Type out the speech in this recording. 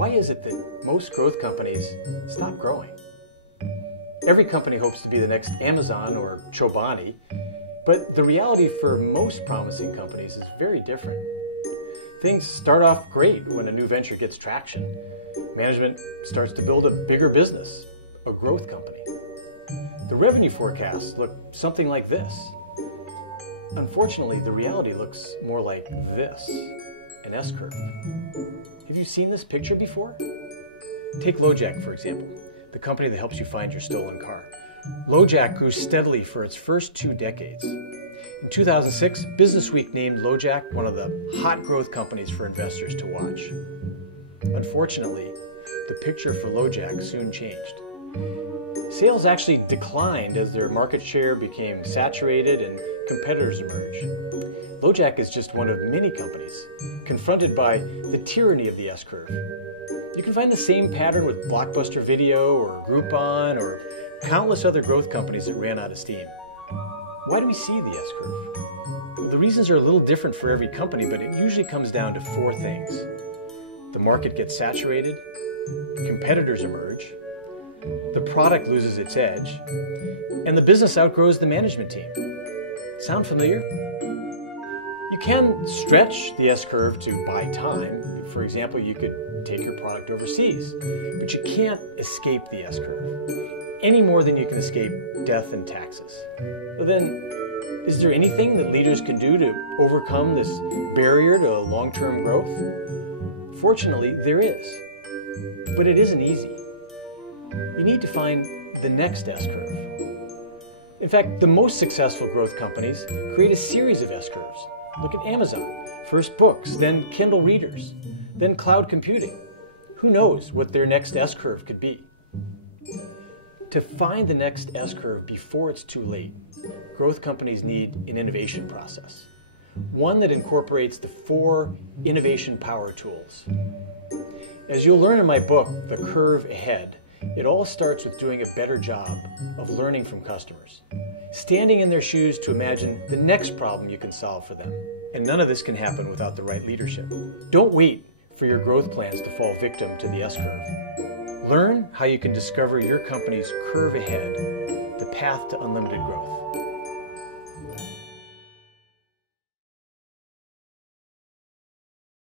Why is it that most growth companies stop growing? Every company hopes to be the next Amazon or Chobani, but the reality for most promising companies is very different. Things start off great when a new venture gets traction. Management starts to build a bigger business, a growth company. The revenue forecasts look something like this. Unfortunately, the reality looks more like this, an S-curve. Have you seen this picture before? Take LoJack, for example, the company that helps you find your stolen car. LoJack grew steadily for its first 2 decades. In 2006, Businessweek named LoJack one of the hot growth companies for investors to watch. Unfortunately, the picture for LoJack soon changed. Sales actually declined as their market share became saturated and competitors emerged. LoJack is just one of many companies confronted by the tyranny of the S-curve. You can find the same pattern with Blockbuster Video or Groupon or countless other growth companies that ran out of steam. Why do we see the S-curve? Well, the reasons are a little different for every company, but it usually comes down to 4 things. The market gets saturated, competitors emerge, the product loses its edge, and the business outgrows the management team. Sound familiar? You can stretch the S-curve to buy time. For example, you could take your product overseas, but you can't escape the S-curve any more than you can escape death and taxes. But then, is there anything that leaders can do to overcome this barrier to long-term growth? Fortunately, there is, but it isn't easy. You need to find the next S-curve. In fact, the most successful growth companies create a series of S-curves. Look at Amazon. First books, then Kindle readers, then cloud computing. Who knows what their next S-curve could be? To find the next S-curve before it's too late, growth companies need an innovation process. One that incorporates the 4 innovation power tools. As you'll learn in my book, The Curve Ahead, it all starts with doing a better job of learning from customers, standing in their shoes to imagine the next problem you can solve for them. And none of this can happen without the right leadership. Don't wait for your growth plans to fall victim to the S-curve. Learn how you can discover your company's curve ahead, the path to unlimited growth.